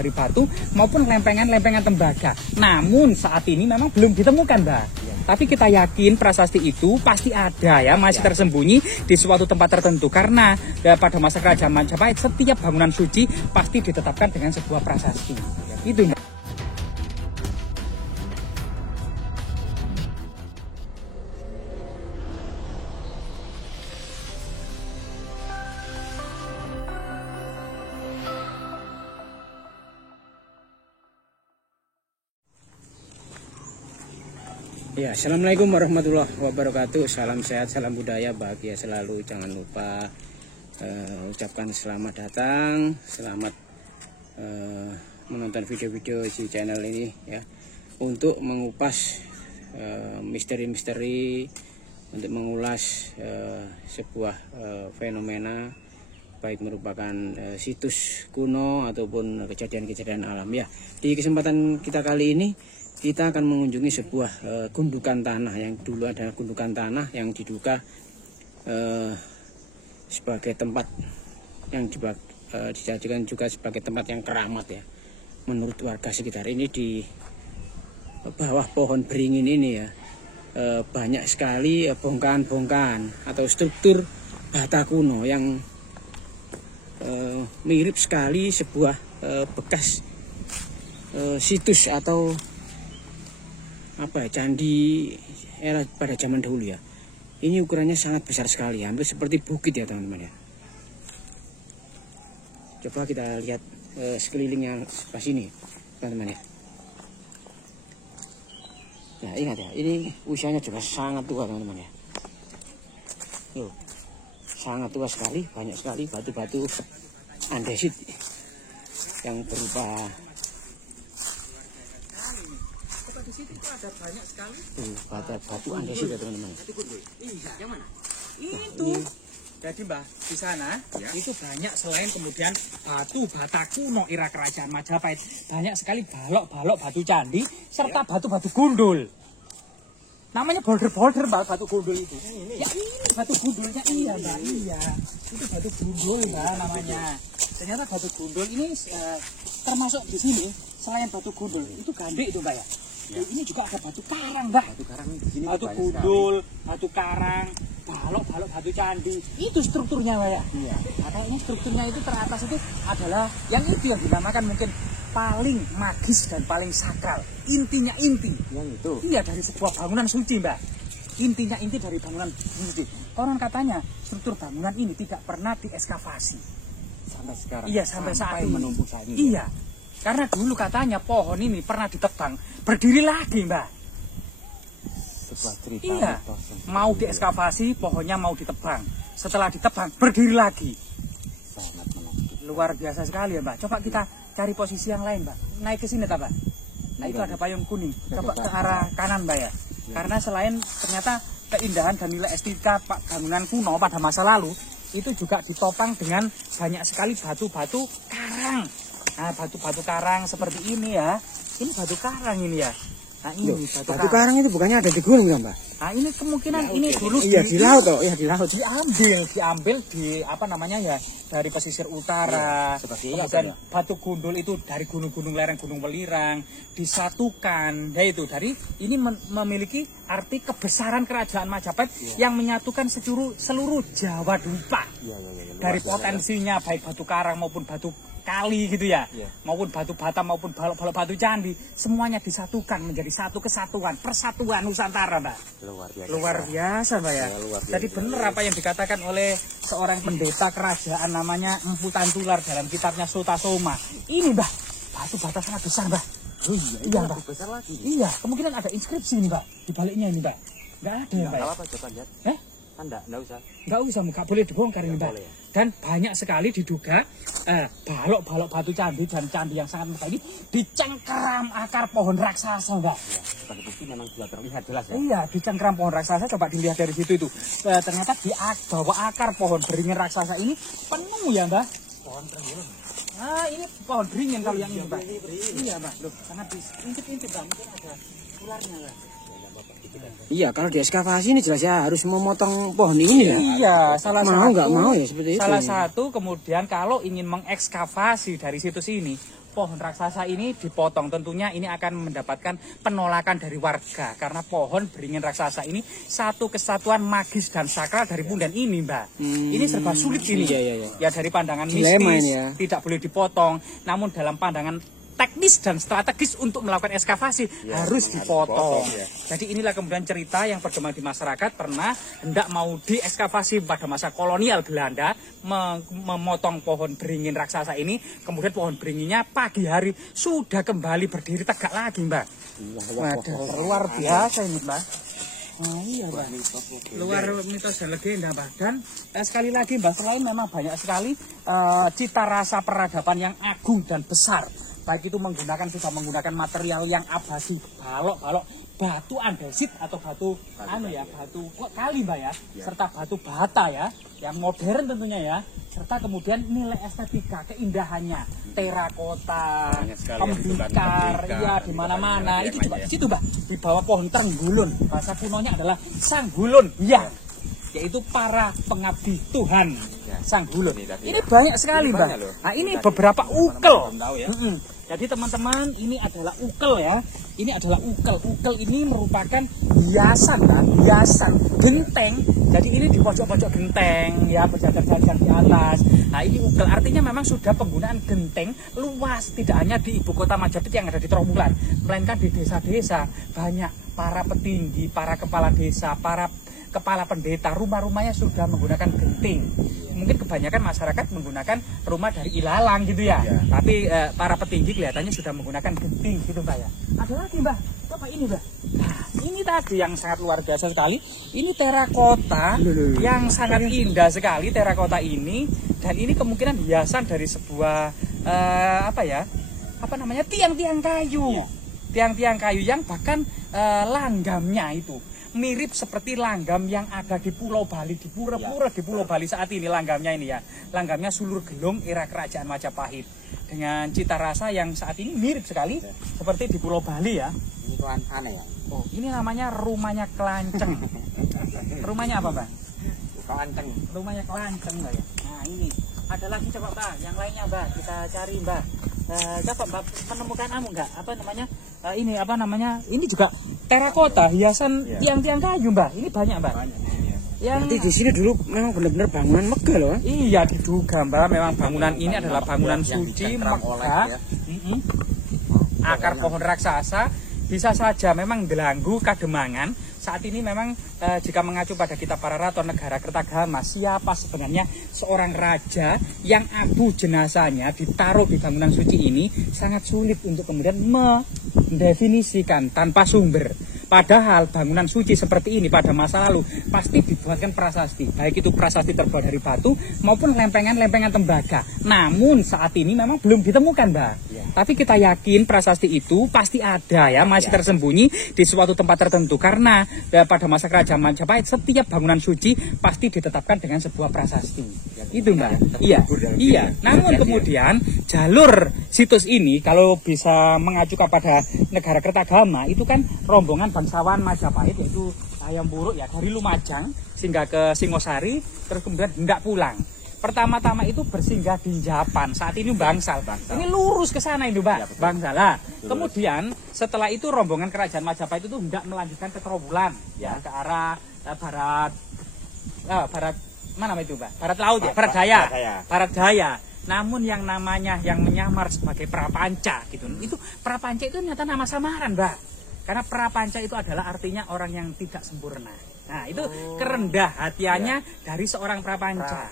dari batu maupun lempengan-lempengan tembaga. Namun saat ini memang belum ditemukan, Mbak. Ya. Tapi kita yakin prasasti itu pasti ada ya, masih tersembunyi di suatu tempat tertentu. Karena ya, pada masa kerajaan Majapahit setiap bangunan suci pasti ditetapkan dengan sebuah prasasti. Ya, itu, Mbak. Ya, assalamualaikum warahmatullahi wabarakatuh. Salam sehat, salam budaya, bahagia selalu. Jangan lupa ucapkan selamat datang, selamat menonton video-video di channel ini ya, untuk mengupas misteri-misteri, untuk mengulas sebuah fenomena, baik merupakan situs kuno ataupun kejadian-kejadian alam ya. Di kesempatan kita kali ini kita akan mengunjungi sebuah gundukan tanah yang dulu adalah gundukan tanah yang diduga sebagai tempat yang dijadikan juga sebagai tempat yang keramat ya, menurut warga sekitar. Ini di bawah pohon beringin ini ya, banyak sekali bongkahan-bongkahan atau struktur bata kuno yang mirip sekali sebuah bekas situs atau apa ya, candi era pada zaman dahulu ya. Ini ukurannya sangat besar sekali, hampir seperti bukit ya teman-teman ya. Coba kita lihat sekelilingnya pas ini teman-teman ya. Nah, ingat ya, ini usianya juga sangat tua teman-teman ya. Loh, sangat tua sekali, banyak sekali batu-batu andesit yang berupa Di situ ada banyak sekali batu andesit ya teman-teman. Iya, yang mana? Itu. Jadi Mbah, di sana ya, itu banyak selain kemudian batu bata kuno era kerajaan Majapahit, banyak sekali balok-balok batu candi serta batu-batu gundul. Namanya boulder-boulder Mbak, batu gundul itu. Ya ini batu gundulnya, iya Mbak, iya. Itu batu gundul Mbak namanya. Ternyata batu gundul ini termasuk di sini selain batu gundul itu gandrik itu Mbak ya. Ya. Ini juga ada batu karang, Mbak. Batu karang di sini. Batu gundul, batu karang, balok-balok batu candi. Itu strukturnya, Mbak ya. Iya. Nah, kayaknya strukturnya itu teratas itu adalah yang itu yang dinamakan mungkin paling magis dan paling sakral. Intinya inti. Yang itu. Iya, dari sebuah bangunan suci, Mbak. Intinya inti dari bangunan suci. Konon katanya struktur bangunan ini tidak pernah diekskavasi. Sampai sekarang. Iya, sampai saat ini. Menumpuk saat ini. Iya. Karena dulu katanya pohon ini pernah ditebang, berdiri lagi, Mbak. Sebuah cerita. Iya, mau diekskavasi, pohonnya mau ditebang. Setelah ditebang, berdiri lagi. Sangat menakjubkan. Luar biasa sekali ya, Mbak. Coba kita cari posisi yang lain, Mbak. Naik ke sini, Mbak. Nah, itu ada payung kuning. Coba ke arah kanan, Mbak ya. Karena selain ternyata keindahan dan nilai estetika bangunan kuno pada masa lalu, itu juga ditopang dengan banyak sekali batu-batu karang. Nah, batu-batu karang seperti ini ya. Ini batu karang ini ya. Nah, ini batu karang itu bukannya ada di gunung ya, Mbak? Nah, ini kemungkinan ya, ini dulu di laut toh, ya di laut. Diambil di apa namanya ya, dari pesisir utara. Ya, kemudian batu gundul itu dari gunung-gunung lereng Gunung Welirang disatukan. Ya itu dari ini memiliki arti kebesaran kerajaan Majapahit yang menyatukan seluruh Jawa Dupa. Dari potensinya baik batu karang maupun batu kali gitu ya, maupun batu bata maupun balok-balok batu candi, semuanya disatukan menjadi satu kesatuan, persatuan Nusantara, Mbak. Luar biasa Mbak ya. Jadi benar apa yang dikatakan oleh seorang pendeta kerajaan namanya Empu Tantular dalam kitabnya Sota Soma. Ini Mbak, batu bata sangat besar Mbak. Oh iya Mbak. Besar lagi. Iya, kemungkinan ada inskripsi nih Mbak di baliknya ini Mbak. Nggak ada ya Mbak. Apa coba lihat? Enggak usah, nggak boleh dibongkar ini Mbak. Dan banyak sekali diduga balok-balok batu candi dan candi yang sangat megah ini dicengkeram akar pohon raksasa Mbak. Sebagai bukti memang sudah terlihat jelas ya. Iya, dicengkeram pohon raksasa, coba dilihat dari situ itu. Ternyata di bawah akar pohon beringin raksasa ini penuh ya Mbak. Pohon beringin. Nah, ini pohon beringin kalau yang ini Mbak. Iya Mbak, loh, sangat diintip-intip Mbak, mungkin ada ularnya Mbak. Iya, kalau diekskavasi ini jelas ya harus memotong pohon ini ya. Iya, salah satu. Nggak mau ya seperti itu. Salah satu kemudian kalau ingin mengekskavasi dari situs ini, pohon raksasa ini dipotong. Tentunya ini akan mendapatkan penolakan dari warga karena pohon beringin raksasa ini satu kesatuan magis dan sakral dari Punden ini, Mbak. Ini serba sulit ini. Ya dari pandangan mistis tidak boleh dipotong. Namun dalam pandangan teknis dan strategis untuk melakukan ekskavasi harus dipotong. Jadi inilah kemudian cerita yang berkembang di masyarakat pernah hendak mau diekskavasi pada masa kolonial Belanda memotong pohon beringin raksasa ini. Kemudian pohon beringinnya pagi hari sudah kembali berdiri tegak lagi, Mbak. Waduh, luar biasa ini, Mbak. Nah, iya, Mbak. Luar mitos dan legenda, Mbak. Dan sekali lagi, Mbak, selain memang banyak sekali cita rasa peradaban yang agung dan besar. Baik itu sudah menggunakan material yang abadi, balok-balok, batu andesit atau batu kali, Mbak ya, serta batu bata ya, yang modern tentunya ya, serta kemudian nilai estetika, keindahannya, terakota, tembikar, ya di mana-mana. Itu coba di situ, Mbak, di bawah pohon tenggulun, bahasa kunonya adalah sang gulun, ya, yaitu para pengabdi Tuhan. Sang gulun. Ini banyak sekali, Mbak. Nah, ini beberapa ukel. Jadi teman-teman, ini adalah ukel ya. Ini adalah ukel. Ukel ini merupakan hiasan, Mbak. Hiasan genteng. Jadi ini di pojok-pojok genteng ya, berjajar-jajar di atas. Nah, ini ukel artinya memang sudah penggunaan genteng luas, tidak hanya di ibu kota Majapahit yang ada di Trowulan, melainkan di desa-desa banyak para petinggi, para kepala desa, para kepala pendeta, rumah-rumahnya sudah menggunakan genting. Mungkin kebanyakan masyarakat menggunakan rumah dari ilalang gitu ya. Tapi para petinggi kelihatannya sudah menggunakan genting gitu, Mbak ya. Ada lagi, Mbak. Coba ini, Mbak. Nah, ini tadi yang sangat luar biasa sekali. Ini terakota yang sangat indah sekali terakota ini, dan ini kemungkinan hiasan dari sebuah tiang-tiang kayu. Tiang-tiang kayu yang bahkan langgamnya itu mirip seperti langgam yang ada di Pulau Bali, di pura-pura di Pulau Bali saat ini langgamnya ini ya. Langgamnya Sulur Gelung era Kerajaan Majapahit. Dengan cita rasa yang saat ini mirip sekali seperti di Pulau Bali ya. Ini aneh ya. Oh, ini namanya rumahnya Kelanceng. Rumahnya apa, Mbak? Kelanceng. Rumahnya Kelanceng, Mbak ya. Nah, ini. Ada lagi coba, Mbak. Yang lainnya, Mbak. Kita cari, Mbak. Coba Mbak menemukan ini juga terakota hiasan tiang-tiang kayu, Mbak. Ini banyak, Mbak. Berarti di sini dulu memang benar-benar bangunan megah loh. Iya, diduga, Mbak, memang bangunan ini adalah bangunan suci megah. Akar pohon raksasa bisa saja memang Delanggu Kademangan. Saat ini memang jika mengacu pada kitab para raton negara Kertagama, siapa sebenarnya seorang raja yang abu jenazahnya ditaruh di bangunan suci ini sangat sulit untuk kemudian mendefinisikan tanpa sumber. Padahal bangunan suci seperti ini pada masa lalu pasti dibuatkan prasasti, baik itu prasasti terbuat dari batu maupun lempengan-lempengan tembaga. Namun saat ini memang belum ditemukan, Mbak. Tapi kita yakin prasasti itu pasti ada ya, masih tersembunyi di suatu tempat tertentu, karena pada masa Kerajaan Majapahit setiap bangunan suci pasti ditetapkan dengan sebuah prasasti. Itu, Mbak. Iya. Namun kemudian jalur situs ini kalau bisa mengacu kepada negara Kertagama itu kan rombongan bangsawan Majapahit, yaitu Hayam Wuruk ya, dari Lumajang singgah ke Singosari, terus kemudian hendak pulang. Pertama-tama itu bersinggah di Japan. Saat ini Bangsal. Ini lurus ke sana itu, Mbak. Bangsal. Kemudian setelah itu rombongan kerajaan Majapahit itu hendak melanjutkan ke Trowulan ya, ke arah barat mana itu, Mbak? Barat laut ya, Barat Daya. Namun yang menyamar sebagai Prapanca gitu. Itu Prapanca itu ternyata nama samaran, Mbak. Karena Prapanca itu adalah artinya orang yang tidak sempurna. Nah, itu kerendah hatiannya dari seorang Prapanca.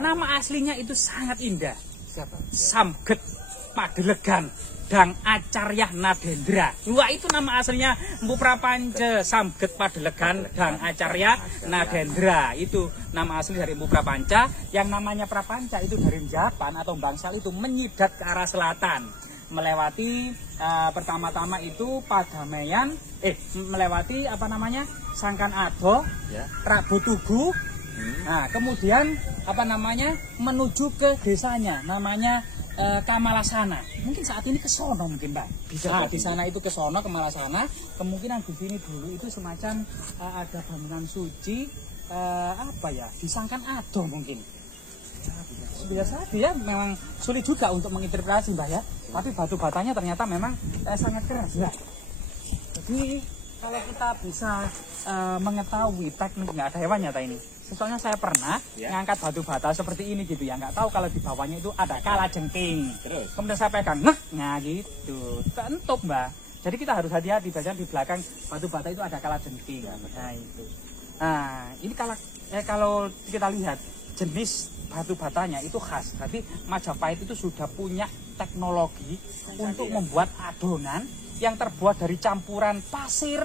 Nama aslinya itu sangat indah. Samget Padelegan Dang Acarya Nadendra. Wah, itu nama aslinya Mpu Prapanca, Samget Padelegan Dang Acarya Nadendra. Itu nama asli dari Mpu Prapanca. Yang namanya Prapanca itu dari Japan atau Bangsal itu menyidat ke arah selatan. Melewati pertama-tama itu Pagamaian, melewati Sangkan Ado, Prabu Tugu. Nah, kemudian menuju ke desanya namanya Kamalasana. Mungkin saat ini ke sono mungkin, Mbak. Bisa di sana itu ke sono Kamalasana. Kemungkinan di sini dulu itu semacam ada bangunan suci di Sangkan Ado mungkin. Biasa ya, memang sulit juga untuk menginterpretasi, Mbak ya. Tapi batu batanya ternyata memang sangat keras ya. Jadi kalau kita bisa mengetahui teknik, nggak ada hewan nyata ini. Soalnya saya pernah ngangkat batu bata seperti ini gitu ya, nggak tahu kalau di bawahnya itu ada kalajengking. Terus kemudian saya pegang, nah gitu, keentuk mbak. Jadi kita harus hati-hati, biasanya di belakang batu bata itu ada kalajengking. Nah itu. Nah ini kalau kita lihat jenis batu batanya itu khas. Berarti Majapahit itu sudah punya teknologi untuk membuat adonan yang terbuat dari campuran pasir,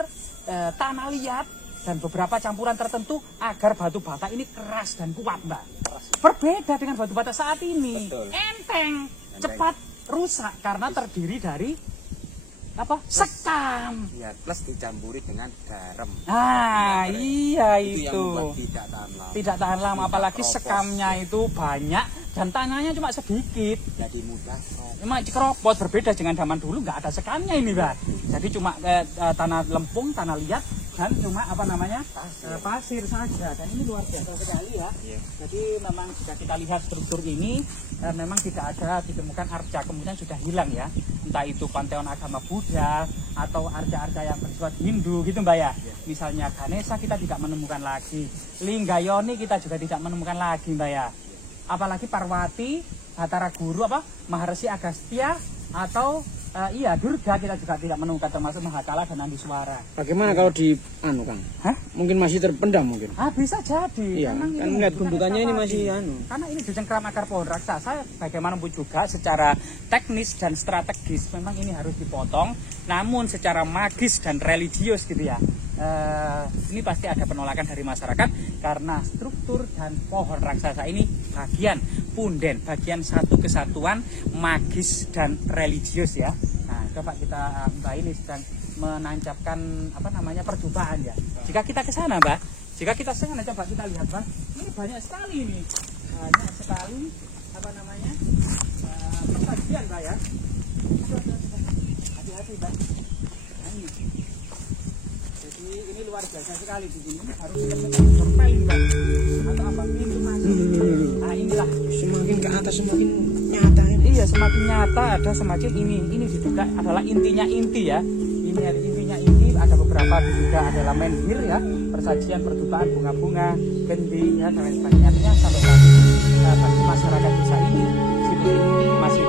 tanah liat, dan beberapa campuran tertentu agar batu bata ini keras dan kuat, mbak. Berbeda dengan batu bata saat ini. Betul. Enteng, cepat rusak karena terdiri dari sekam. Ya, plus dicampuri dengan garam. Nah, iya itu. Tidak tahan lama. Tidak tahan lama, apalagi sekamnya itu banyak dan tanahnya cuma sedikit. Jadi mudah. Memang keropos, berbeda dengan zaman dulu nggak ada sekamnya ini, mbak. Jadi cuma tanah lempung, tanah liat, dan cuma pasir saja. Dan ini luar biasa sekali ya. Jadi memang jika kita lihat struktur ini memang tidak ada ditemukan arca, kemudian sudah hilang ya, entah itu panteon agama Buddha atau arca-arca yang bersifat Hindu gitu mbak ya. Misalnya Ganesha kita tidak menemukan lagi, Linggayoni kita juga tidak menemukan lagi mbak ya. Apalagi Parwati, Batara Guru, Maharsi Agastya atau Durga kita juga tidak menemukan, termasuk Mahakala dan Andiswara. Bagaimana kalau di Kang? Mungkin masih terpendam mungkin. Bisa jadi. Iya, kan melihat gundukannya ini masih Karena ini dicengkram akar pohon raksasa, bagaimanapun juga secara teknis dan strategis memang ini harus dipotong. Namun secara magis dan religius gitu ya, ini pasti ada penolakan dari masyarakat karena struktur dan pohon raksasa ini bagian punden, bagian satu kesatuan magis dan religius ya. Nah, coba kita mbak ini sedang menancapkan percobaan ya. Jika kita ke sana mbak, coba kita lihat mbak, ini banyak sekali ini, bagian mbak ya. Hati-hati mbak. Nah, jadi ini luar biasa sekali di sini, harus kita survei mbak. Atau pintu masuk. Nah inilah, semakin ke atas semakin nyata ini. Iya, semakin nyata, ada semacam ini diduga adalah intinya inti ya. Ini ada intinya inti, ada beberapa diduga adalah menhir ya, persajian, perdukaan, bunga-bunga, kendi ya, dan lain sebagainya. Sampai saat ini bagi masyarakat desa ini situ ini masih